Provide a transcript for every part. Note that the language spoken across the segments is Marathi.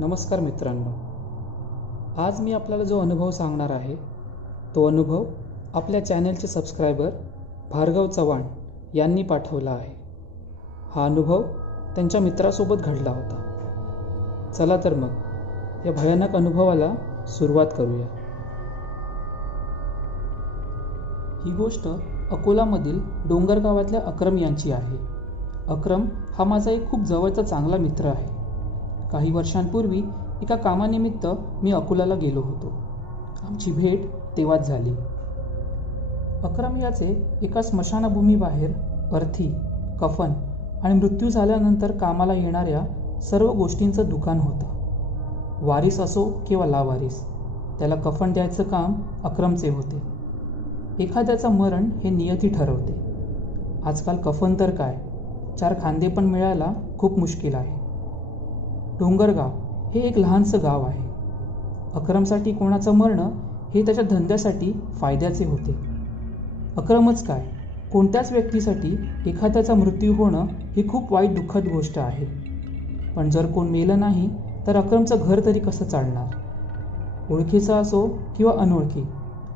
नमस्कार मित्रांनो, आज मी आपल्याला जो अनुभव सांगणार आहे तो अनुभव आपल्या चॅनलचे सबस्क्रायबर भार्गव चव्हाण यांनी पाठवला आहे. हा अनुभव त्यांच्या मित्रासोबत घडला होता. चला तर मग या भयानक अनुभवाला सुरुवात करूया. ही गोष्ट अकोलामधील डोंगर गावातल्या अक्रम यांची आहे. अक्रम हा माझा एक खूप जवळचा चांगला मित्र आहे. काही वर्षांपूर्वी एका कामानिमित्त मी अकोल्याला गेलो होतो. आमची भेट तेव्हाच झाली. अक्रम याचे एका स्मशानभूमीबाहेर अर्थी, कफन आणि मृत्यू झाल्यानंतर कामाला येणाऱ्या सर्व गोष्टींचं दुकान होतं. वारीस असो किंवा लावारीस, त्याला कफन द्यायचं काम अक्रमचे होते. एखाद्याचं मरण हे नियती ठरवते. आजकाल कफन तर काय, 4 खांदे पण मिळायला खूप मुश्किल आहे. डोंगरगाव हे एक लहानसं गाव आहे. अक्रमसाठी कोणाचं मरणं हे त्याच्या धंद्यासाठी फायद्याचे होते. अक्रमच काय, कोणत्याच व्यक्तीसाठी एखाद्याचा मृत्यू होणं ही खूप वाईट दुःखद गोष्ट आहे. पण जर कोण मेलं नाही तर अक्रमचं घर तरी कसं चालणार? ओळखीचा असो किंवा अनोळखी,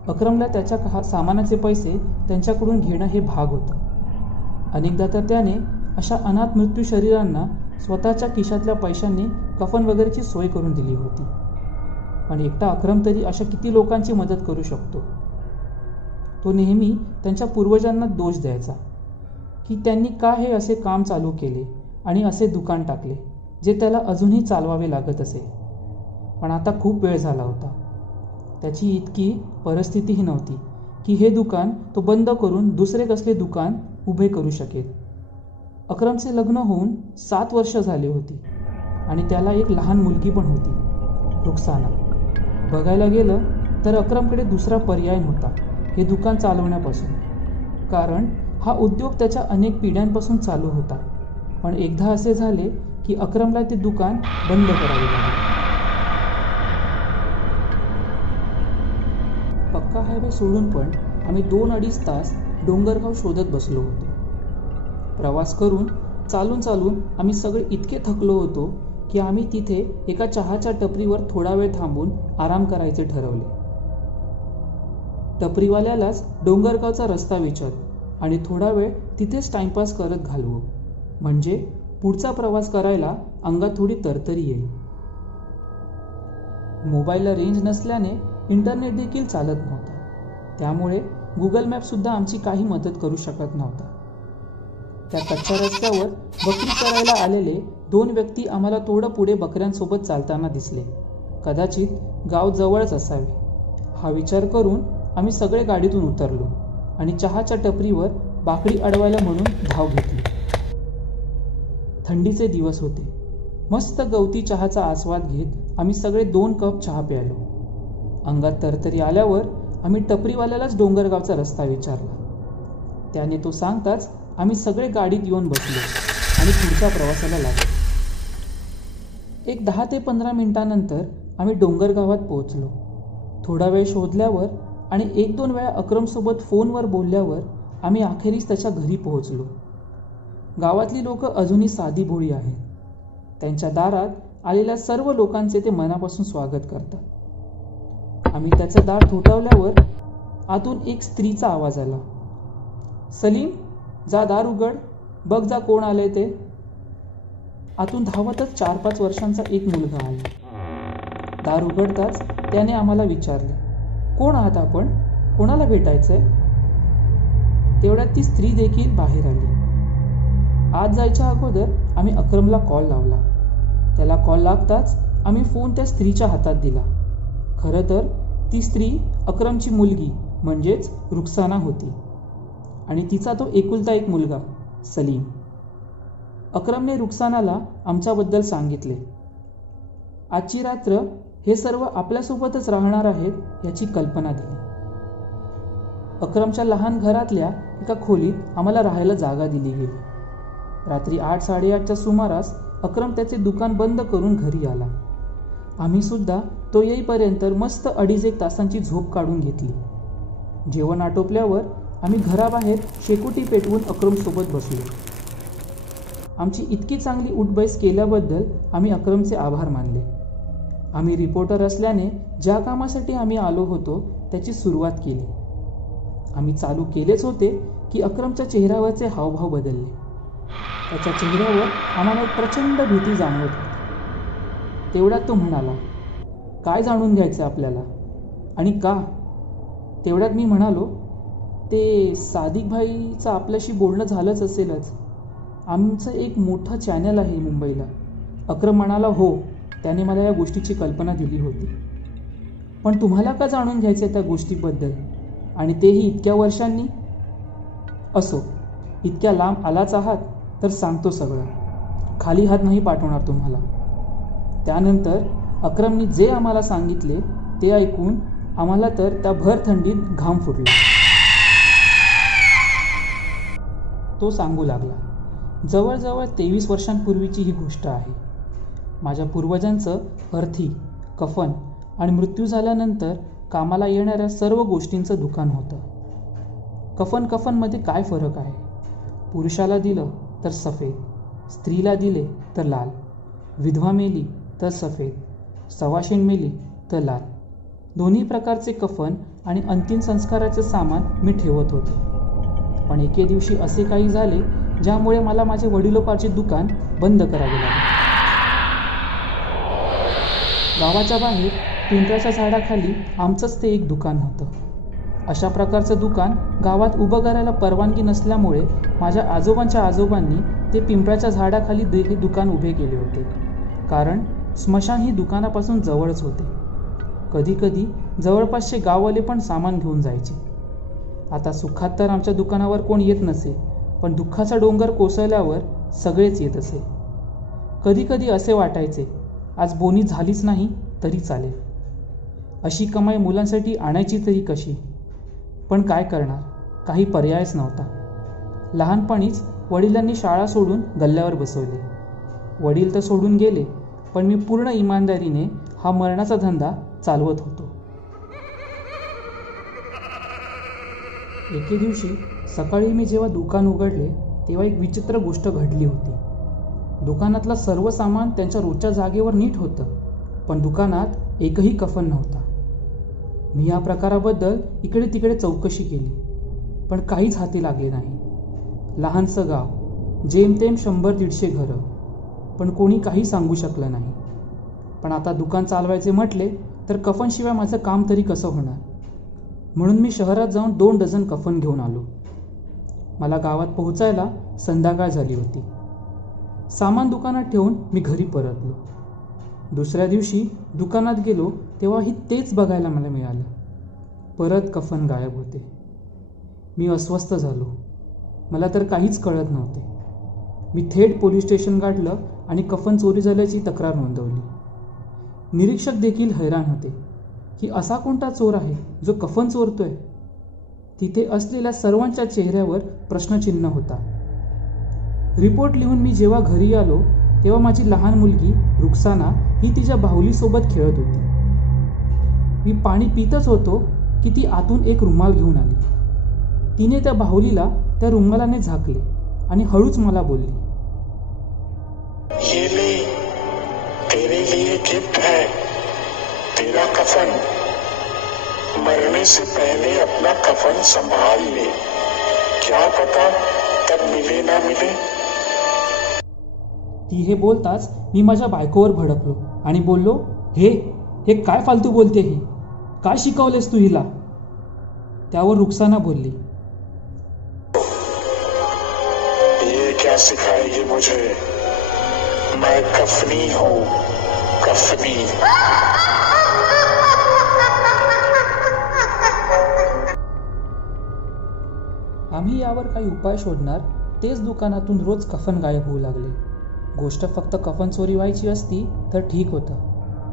अक्रमला त्याच्या सामानाचे पैसे त्यांच्याकडून घेणं हे भाग होतं. अनेकदा तर त्याने अशा अनाथ मृत्यू शरीरांना स्वतःच्या खिशातल्या पैशांनी कफन वगैरेची सोय करून दिली होती. पण एकटा अक्रम तरी अशा किती लोकांची मदत करू शकतो? तो नेहमी त्यांच्या पूर्वजांना दोष द्यायचा की त्यांनी का हे असे काम चालू केले आणि असे दुकान टाकले जे त्याला अजूनही चालवावे लागत असे. पण आता खूप वेळ झाला होता. त्याची इतकी परिस्थितीही नव्हती की हे दुकान तो बंद करून दुसरे कसले दुकान उभे करू शकेल. अक्रमचे लग्न होऊन 7 वर्ष झाली होती आणि त्याला एक लहान मुलगी पण होती, रुक्साना. बघायला गेलं तर अक्रमकडे दुसरा पर्याय नव्हता हे दुकान चालवण्यापासून, कारण हा उद्योग त्याच्या अनेक पिढ्यांपासून चालू होता. पण एकदा असे झाले की अक्रमला ते दुकान बंद करावे लागले. पक्का हायवे सोडून पण आम्ही 2-2.5 तास डोंगरगाव शोधत बसलो होतो. प्रवास करून चालून आम्ही सगळे इतके थकलो होतो की आम्ही तिथे एका चहाच्या टपरीवर थोडा वेळ थांबून आराम करायचे ठरवले. टपरीवाल्यालाच डोंगरगावचा रस्ता विचारू आणि थोडा वेळ तिथेच टाइमपास करत घालवू, म्हणजे पुढचा प्रवास करायला अंगात थोडी तरतरी येईल. मोबाईलला रेंज नसल्याने इंटरनेट देखील चालत नव्हता. त्यामुळे गुगल मॅपसुद्धा आमची काही मदत करू शकत नव्हता. त्या कच्च्या रस्त्यावर बकरी चरायला आलेले 2 व्यक्ती आम्हाला थोडं पुढे बकऱ्यांसोबत चालताना दिसले. कदाचित गाव जवळच असावे हा विचार करून आम्ही सगळे गाडीतून उतरलो आणि चहाच्या टपरीवर बाकडी अडवायला म्हणून धाव घेतली. थंडीचे दिवस होते. मस्त गवती चहाचा आस्वाद घेत आम्ही सगळे 2 कप चहा प्यायलो. अंगात तरतरी आल्यावर आम्ही टपरीवाल्यालाच डोंगरगावचा रस्ता विचारला. त्याने तो सांगताच आम्ही सगळे गाडीत येऊन बसलो आणि पुढच्या प्रवासाला लागलो. एक 10 ते 15 मिनिटांनंतर आम्ही डोंगरगावात पोहोचलो. थोडा वेळ शोधल्यावर आणि 1-2 वेळा अक्रमसोबत फोनवर बोलल्यावर आम्ही अखेरीस त्याच्या घरी पोहोचलो. गावातली लोक अजूनही साधी भोळी आहेत. त्यांच्या दारात आलेल्या सर्व लोकांचे ते मनापासून स्वागत करतात. आम्ही त्याचं दार ठोठावल्यावर आतून एक स्त्रीचा आवाज आला, "सलीम, जा दार उघड, बघ जा कोण आलंय ते." आतून धावतच 4-5 वर्षांचा एक मुलगा आला. दार उघडताच त्याने आम्हाला विचारले, "कोण आहात आपण? कोणाला भेटायचंय?" तेवढ्यात ती स्त्री देखील बाहेर आली. आत जायच्या अगोदर आम्ही अक्रमला कॉल लावला. त्याला कॉल लागताच आम्ही फोन त्या स्त्रीच्या हातात दिला. खरं तर ती स्त्री अक्रमची मुलगी म्हणजेच रुक्साना होती आणि तिचा तो एकुलता एक मुलगा सलीम. अक्रमने रुक्सानाला आमच्याबद्दल सांगितले. आजची रात्र हे सर्व आपल्यासोबतच राहणार आहेत याची कल्पना दिली. अक्रमच्या लहान घरातल्या एका खोलीत आम्हाला राहायला जागा दिली गेली. रात्री 8-8:30च्या सुमारास अक्रम त्याचे दुकान बंद करून घरी आला. आम्ही सुद्धा तो येईपर्यंत मस्त 2.5-1 तासांची झोप काढून घेतली. जेवण आटोपल्यावर आम्ही घराबाहेर शेकोटी पेटवून अक्रमसोबत बसलो. आमची इतकी चांगली उठबैस केल्याबद्दल आम्ही अक्रमचे आभार मानले. आम्ही रिपोर्टर असल्याने ज्या कामासाठी आम्ही आलो होतो त्याची सुरुवात केली. आम्ही चालू केलेच होते की अक्रमच्या चेहऱ्यावरचे हावभाव बदलले. त्याच्या चेहऱ्यावर आम्हाला एक प्रचंड भीती जाणवत होती. तेवढ्यात तो म्हणाला, काय जाणून घ्यायचं आपल्याला आणि का? तेवढ्यात मी म्हणालो, ते सादिक भाईचं आपल्याशी बोलणं झालंच असेलच. आमचं एक मोठं चॅनल आहे मुंबईला. अक्रम म्हणाला, हो, त्याने मला या गोष्टीची कल्पना दिली होती. पण तुम्हाला का जाणून घ्यायचं त्या गोष्टीबद्दल, आणि तेही इतक्या वर्षांनी? असो, इतक्या लांब आलाच आहात तर सांगतो सगळं. खाली हात नाही पाठवणार तुम्हाला. त्यानंतर अक्रमनी जे आम्हाला सांगितले ते ऐकून आम्हाला तर त्या भर थंडीत घाम फुटला. तो सांगू लागला, जवळजवळ 23 वर्षांपूर्वीची ही गोष्ट आहे. माझ्या पूर्वजांचं अर्थी, कफन आणि मृत्यू झाल्यानंतर कामाला येणाऱ्या सर्व गोष्टींचं दुकान होतं. कफनमध्ये काय फरक आहे? पुरुषाला दिलं तर सफेद, स्त्रीला दिले तर लाल, विधवा मेली तर सफेद, सवाशीण मेली तर लाल. दोन्ही प्रकारचे कफन आणि अंतिम संस्काराचे सामान मी ठेवत होते. पण एके दिवशी असे काही झाले ज्यामुळे मला माझे वडिलोपार्जित दुकान बंद करावे लागले. गावाच्या बाहेर पिंपळाच्या झाडाखाली आमचंच ते एक दुकान होतं. अशा प्रकारचं दुकान गावात उभं करायला परवानगी नसल्यामुळे माझ्या आजोबांच्या आजोबांनी ते पिंपळाच्या झाडाखाली हे दुकान उभे केले होते. कारण स्मशान ही दुकानापासून जवळच होते. कधीकधी जवळपासचे गाववाले पण सामान घेऊन जायचे. आता सुखात तर आमच्या दुकानावर कोण येत नसे, पण दुःखाचा डोंगर कोसळल्यावर सगळेच येत असे. कधीकधी असे वाटायचे, आज बोनी झालीच नाही तरी चालेल. अशी कमाई मुलांसाठी आणायची तरी कशी? पण काय करणार, काही पर्यायच नव्हता. लहानपणीच वडिलांनी शाळा सोडून गल्ल्यावर बसवले. वडील तर सोडून गेले, पण मी पूर्ण इमानदारीने हा मरणाचा धंदा चालवत होतो. एके दिवशी सकाळी मी जेव्हा दुकान उघडले तेव्हा एक विचित्र गोष्ट घडली होती. दुकानातलं सर्व सामान त्यांच्या रोजच्या जागेवर नीट होतं, पण दुकानात एकही कफन नव्हता. मी या प्रकाराबद्दल इकडे तिकडे चौकशी केली, पण काहीच हाती लागले नाही. लहानसं गाव, जेमतेम 100-150 घरं, पण कोणी काही सांगू शकलं नाही. पण आता दुकान चालवायचे म्हटले तर कफनशिवाय माझं काम तरी कसं होणार? म्हणून मी शहरात जाऊन 2 डझन कफन घेऊन आलो. मला गावात पोहोचायला संध्याकाळ झाली होती. सामान दुकानात ठेवून मी घरी परतलो. दुसऱ्या दिवशी दुकानात गेलो तेव्हाही तेच बघायला मला मिळालं. परत कफन गायब होते. मी अस्वस्थ झालो. मला तर काहीच कळत नव्हते. मी थेट पोलीस स्टेशन गाठलं आणि कफन चोरी झाल्याची तक्रार नोंदवली. निरीक्षक देखील हैराण होते की असा कोणता चोर आहे जो कफन चोरतोय. तिथे असलेल्या सर्वांच्या चेहऱ्यावर प्रश्नचिन्ह होता. रिपोर्ट लिहून मी जेव्हा घरी आलो तेव्हा माझी लहान मुलगी रुक्साना ही तिच्या बाहुलीसोबत खेळत होती. मी पाणी पितच होतो की ती आतून एक रुमाल घेऊन आली. तिने त्या बाहुलीला त्या रुमालाने झाकले आणि हळूच मला बोलली, ये ले, तेरे लिए गिफ्ट है, तेरा कफन. मरने से पहले अपना कफन संभाल ले, क्या पता तब मिले ना मिले. ती हे बोलताच मी माझ्या बायकोवर भडकलो आणि बोललो, हे काय फालतू बोलते ही? काय शिकवलेस तू हिला? त्यावर रुक्साना बोलली, ये क्या सिखाएगी मुझे? मैं कफनी हूँ, कफनी. आम्ही यावर काही उपाय शोधणार तेच दुकानातून रोज कफन गायब होऊ लागले. गोष्ट फक्त कफन चोरी व्हायची असती तर ठीक होतं,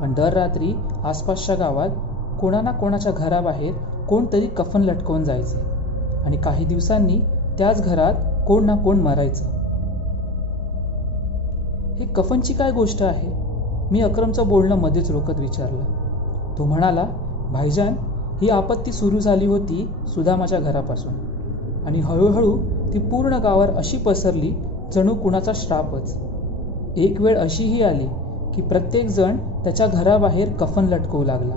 पण दर रात्री आसपासच्या गावात कोणा ना कोणाच्या घराबाहेर कोणतरी कफन लटकवून जायचे आणि काही दिवसांनी त्याच घरात कोण ना कोण मरायचं. हे कफनची काय गोष्ट आहे? मी अक्रमचं बोलणं मध्येच रोखत विचारलं. तो म्हणाला, भाईजान, ही आपत्ती सुरू झाली होती सुदामाच्या घरापासून आणि हळूहळू ती पूर्ण गावावर अशी पसरली जणू कुणाचा श्रापच. एक वेळ अशीही आली की प्रत्येकजण त्याच्या घराबाहेर कफन लटकवू लागला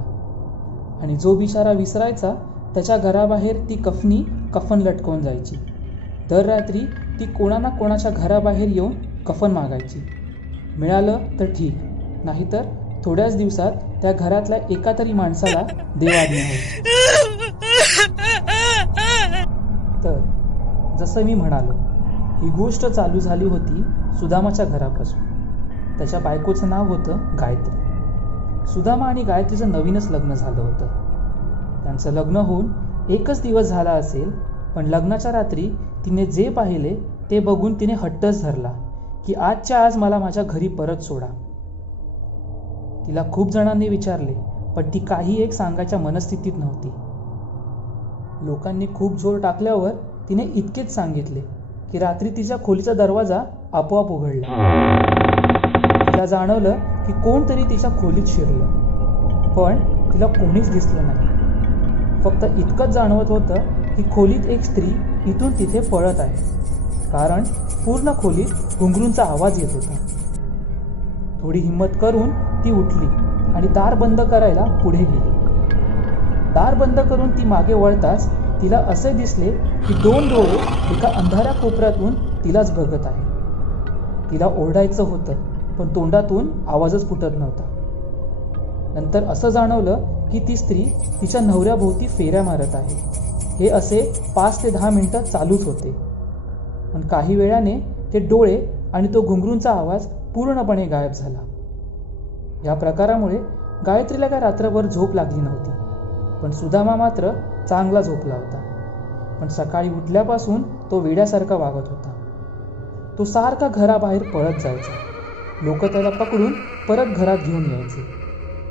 आणि जो बिचारा विसरायचा त्याच्या घराबाहेर ती कफन लटकवून जायची. दर रात्री ती कोणा ना कोणाच्या घराबाहेर येऊन कफन मागायची. मिळालं तर ठीक, नाहीतर थोड्याच दिवसात त्या घरातल्या एका तरी माणसाला देवाज्ञा व्हायची. तर जसं मी म्हणालो, ही गोष्ट चालू झाली होती सुदामाच्या घरापासून. त्याच्या बायकोचं नाव होतं गायत्री. सुदामा आणि गायत्रीचं नवीनच लग्न झालं होतं. त्यांचं लग्न होऊन एकच दिवस झाला असेल, पण लग्नाच्या रात्री तिने जे पाहिले ते बघून तिने हट्टच धरला की आजच्या आज मला माझ्या घरी परत सोडा. तिला खूप जणांनी विचारले, पण ती काही एक सांगायच्या मनस्थितीत नव्हती. लोकांनी खूप जोर टाकल्यावर तिने इतकेच सांगितले की रात्री तिच्या खोलीचा दरवाजा आपोआप उघडला. तिला जाणवलं की कोणतरी तिच्या खोलीत शिरलं, पण तिला कोणीच दिसलं नाही. फक्त इतकंच जाणवत होतं की खोलीत एक स्त्री इथून तिथे पळत आहे, कारण पूर्ण खोलीत घुंगरूंचा आवाज येत होता. थोडी हिंमत करून ती उठली आणि दार बंद करायला पुढे गेली. दार बंद करून ती मागे वळताच तिला असे दिसले की 2 डोळे एका अंधाऱ्या कोपऱ्यातून तिलाच बघत आहे. तिला ओरडायचं होतं, पण तोंडातून आवाजच फुटत नव्हता. नंतर असं जाणवलं की ती स्त्री तिच्या नवऱ्याभोवती फेऱ्या मारत आहे. हे असे 5 ते 10 मिनिटं चालूच होते. पण काही वेळाने ते डोळे आणि तो घुंगरूंचा आवाज पूर्णपणे गायब झाला. या प्रकारामुळे गायत्रीला काय रात्रभर झोप लागली नव्हती, पण सुदामा मात्र चांगला झोपला होता. पण सकाळी उठल्यापासून तो वेड्यासारखा वागत होता. तो सारखा घराबाहेर पळत जायचा. लोक त्याला पकडून परत घरात घेऊन यायचे.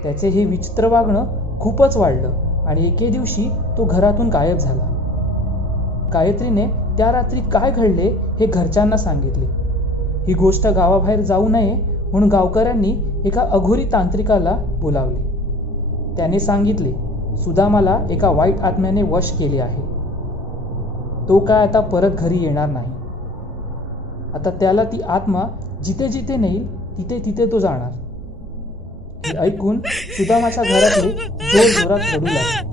त्याचे हे विचित्र वागणं खूपच वाढलं आणि एके दिवशी तो घरातून गायब झाला. गायत्रीने त्या रात्री काय घडले हे घरच्यांना सांगितले. ही गोष्ट गावाबाहेर जाऊ नये म्हणून गावकऱ्यांनी एका अघोरी तांत्रिकाला बोलावले. त्याने सांगितले, सुदामाला एका वाईट आत्म्याने वश केले आहे. तो काय आता परत घरी येणार नाही. आता त्याला ती आत्मा जिथे जिथे नेईल तिथे तिथे तो जाणार. हे ऐकून सुदामाच्या घरातले जोरजोरात रडू लागले.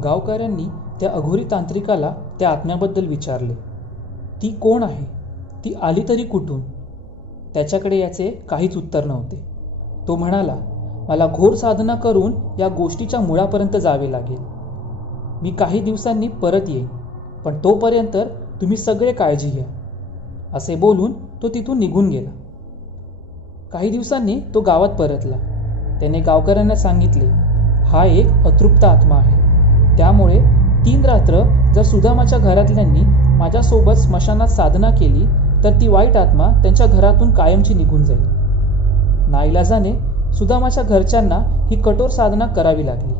गावकऱ्यांनी त्या अघोरी तांत्रिकाला त्या आत्म्याबद्दल विचारले. ती कोण आहे? ती आली तरी कुठून? त्याच्याकडे याचे काहीच उत्तर नव्हते. तो म्हणाला, मला घोर साधना करून या गोष्टीच्या मुळापर्यंत जावे लागेल. मी काही दिवसांनी परत येईन, पण तोपर्यंत तुम्ही सगळे काळजी घ्या. असे बोलून तो तिथून निघून गेला. काही दिवसांनी तो गावात परतला. त्याने गावकऱ्यांना सांगितले, हा एक अतृप्त आत्मा आहे. त्यामुळे 3 रात्र जर सुदामाच्या घरातल्यांनी माझ्यासोबत स्मशानात साधना केली तर ती वाईट आत्मा त्यांच्या घरातून कायमची निघून जाईल. नाईलाजाने सुदामाच्या घरच्यांना ही कठोर साधना करावी लागली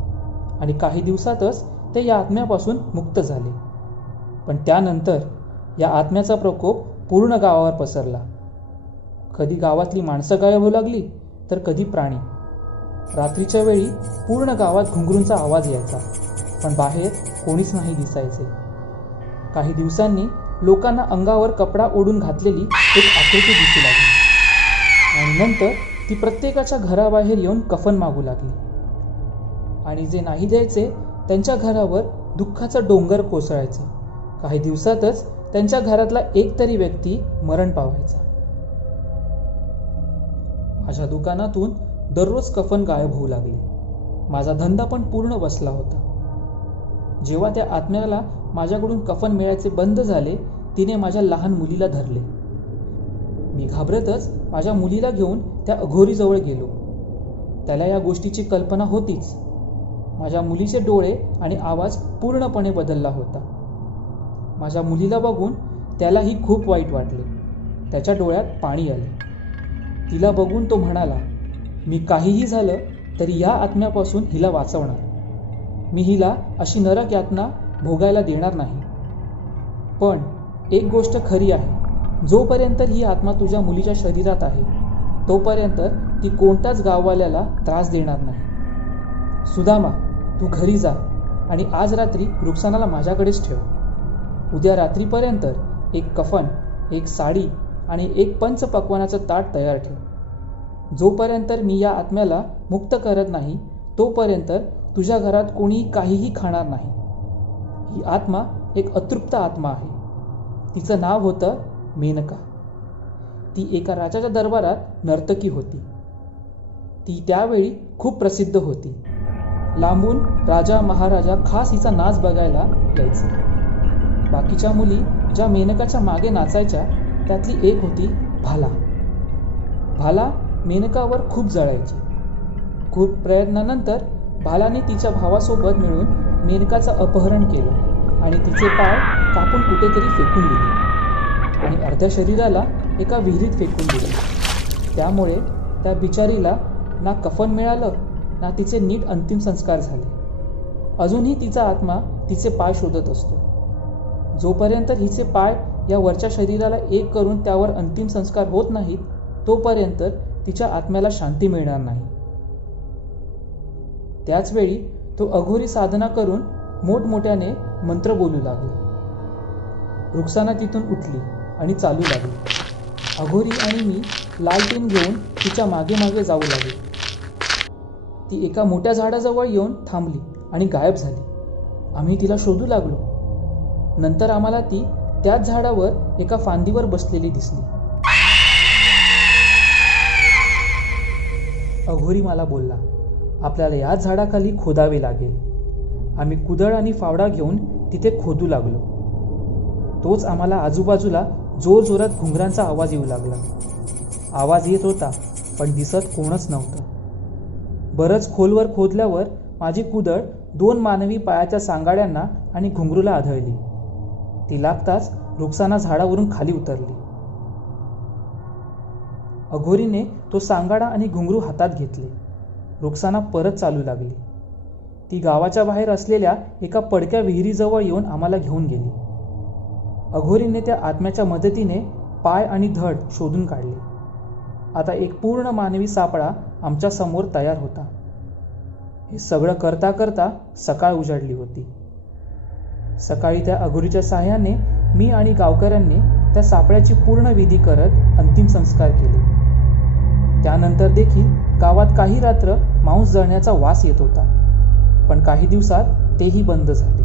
आणि काही दिवसातच ते या आत्म्यापासून मुक्त झाले. पण त्यानंतर या आत्म्याचा प्रकोप पूर्ण गावावर पसरला. कधी गावातली माणसं गायब होऊ लागली तर कधी प्राणी. रात्रीच्या वेळी पूर्ण गावात घुंगरूंचा आवाज यायचा, पण बाहेर कोणीच नाही दिसायचे. काही दिवसांनी लोकांना अंगावर कपडा ओढून घातलेली एक आकृती दिसू लागली आणि नंतर ती प्रत्येकाच्या घराबाहेर येऊन कफन मागू लागली. आणि जे नाही द्यायचे त्यांच्या घरावर दुःखाचा डोंगर कोसळायचा. काही दिवसातच त्यांच्या घरातला एक तरी व्यक्ती मरण पावायचा. माझ्या दुकानातून दररोज कफन गायब होऊ लागले. माझा धंदा पण पूर्ण बसला होता. जेव्हा त्या आत्म्याला माझ्याकडून कफन मिळायचे बंद झाले, तिने माझ्या लहान मुलीला धरले. मी घाबरतच माझ्या मुलीला घेऊन त्या अघोरीजवळ गेलो. त्याला या गोष्टीची कल्पना होतीच. माझ्या मुलीचे डोळे आणि आवाज पूर्णपणे बदलला होता. माझ्या मुलीला बघून त्यालाही खूप वाईट वाटले. त्याच्या डोळ्यात पाणी आले. तिला बघून तो म्हणाला, मी काहीही झालं तरी या आत्म्यापासून हिला वाचवणार. मी हिला अशी नरक यातना भोगायला देणार नाही. पण एक गोष्ट खरी आहे, जोपर्यंत ही आत्मा तुझ्या मुलीच्या शरीरात आहे तोपर्यंत ती कोणत्याच गाववाल्याला त्रास देणार नाही. सुदामा, तू घरी जा आणि आज रात्री रुक्सानाला माझ्याकडेच ठेव. उद्या रात्रीपर्यंत एक कफन, एक साडी आणि एक पंच पक्वानाचं ताट तयार ठेव. जोपर्यंत मी या आत्म्याला मुक्त करत नाही तोपर्यंत तुझ्या घरात कोणीही काहीही खाणार नाही. ही आत्मा एक अतृप्त आत्मा आहे. तिचं नाव होतं मेनका. ती एका राजाच्या दरबारात नर्तकी होती. ती त्यावेळी खूप प्रसिद्ध होती. लांबून राजा महाराजा खास हिचा नाच बघायला यायचे. बाकीच्या मुली ज्या मेनकाच्या मागे नाचायच्या त्यातली एक होती भाला. भाला मेनकावर खूप जळायची. खूप प्रयत्नानंतर भालाने तिच्या भावासोबत मिळून मेनकाचं अपहरण केलं आणि तिचे पाय कापून कुठेतरी फेकून दिले आणि अर्ध्या शरीराला एका विहिरीत फेकून दिले. त्यामुळे त्या बिचारीला ना कफन मिळालं ना तिचे नीट अंतिम संस्कार झाले. अजूनही तिचा आत्मा तिचे पाय शोधत असतो. जोपर्यंत हिचे पाय या वरच्या शरीराला एक करून त्यावर अंतिम संस्कार होत नाहीत तोपर्यंत तिच्या आत्म्याला शांती मिळणार नाही. त्याचवेळी तो अघोरी साधना करून मोठमोठ्याने मंत्र बोलू लागला. रुक्साना तिथून उठली आणि चालू लागली. अघोरी आणि मी लालटेन घेऊन तिच्या मागे मागे जाऊ लागलो. ती एका मोठ्या झाडाजवळ येऊन थांबली आणि गायब झाली. आम्ही तिला शोधू लागलो. नंतर आम्हाला ती त्याच झाडावर एका फांदीवर बसलेली दिसली. अघोरी मला बोलला, आपल्याला याच झाडाखाली खोदावे लागेल. आम्ही कुदळ आणि फावडा घेऊन तिथे खोदू लागलो. तोच आम्हाला आजूबाजूला जोरजोरात घुंगरांचा आवाज येऊ लागला. आवाज येत होता पण दिसत कोणच नव्हतं. बरंच खोलवर खोदल्यावर माझी कुदळ 2 मानवी पायाच्या सांगाड्यांना आणि घुंगरूला आढळली. ती लागताच रुक्साना झाडावरून खाली उतरली. अघोरीने तो सांगाडा आणि घुंगरू हातात घेतले. रुक्साना परत चालू लागली. ती गावाच्या बाहेर असलेल्या एका पडक्या विहिरीजवळ येऊन आम्हाला घेऊन गेली. अघोरीने त्या आत्म्याच्या मदतीने पाय आणि धड शोधून काढले. आता एक पूर्ण मानवी सापळा आमच्या समोर तयार होता. हे सगळं करता करता सकाळ उजाडली होती. सकाळी त्या अघोरीच्या साह्याने मी आणि गावकऱ्यांनी त्या सापळ्याची पूर्ण विधी करत अंतिम संस्कार केले. त्यानंतर देखील गावात काही रात्र मांस जळण्याचा वास येत होता, पण काही दिवसात तेही बंद झाले.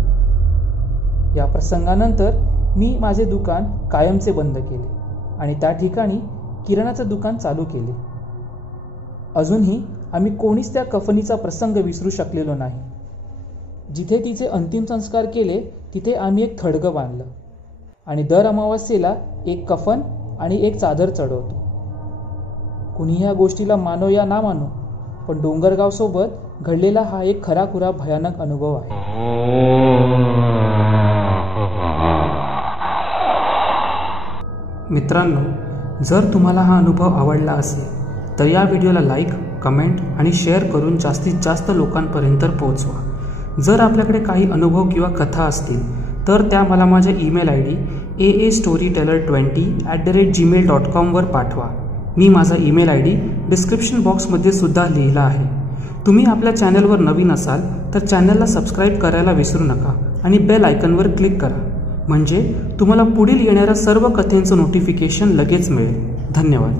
या प्रसंगानंतर मी माझे दुकान कायमचे बंद केले आणि त्या ठिकाणी किराणाचं दुकान चालू केले. अजूनही आम्ही कोणीच त्या कफनीचा प्रसंग विसरू शकलेलो नाही. जिथे तिचे अंतिम संस्कार केले तिथे आम्ही एक थडगं बांधलं आणि दर अमावस्येला एक कफन आणि एक चादर चढवतो. कुणी ह्या गोष्टीला मानो या ना मानो, पण डोंगरगाव सोबत घडलेला हा एक खराखुरा भयानक अनुभव आहे. मित्रांनो, जर तुम्हाला हा अनुभव आवडला असेल तर या व्हिडिओला लाईक, कमेंट आणि शेअर करून जास्तीत जास्त लोकांपर्यंत पोहोचवा. जर आपल्याकडे काही अनुभव किंवा कथा असतील तर त्या मला माझ्या ईमेल ID aastoryteller20@gmail.com वर पाठवा. मी माझा ईमेल ID डिस्क्रिप्शन बॉक्समध्ये सुद्धा लिहिला आहे. तुम्ही आपल्या चॅनलवर नवीन असाल तर चॅनलला सबस्क्राईब करायला विसरू नका आणि बेल आयकॉनवर क्लिक करा, म्हणजे तुम्हाला पुढील येणाऱ्या सर्व कथेंचं नोटिफिकेशन लगेच मिळेल. धन्यवाद.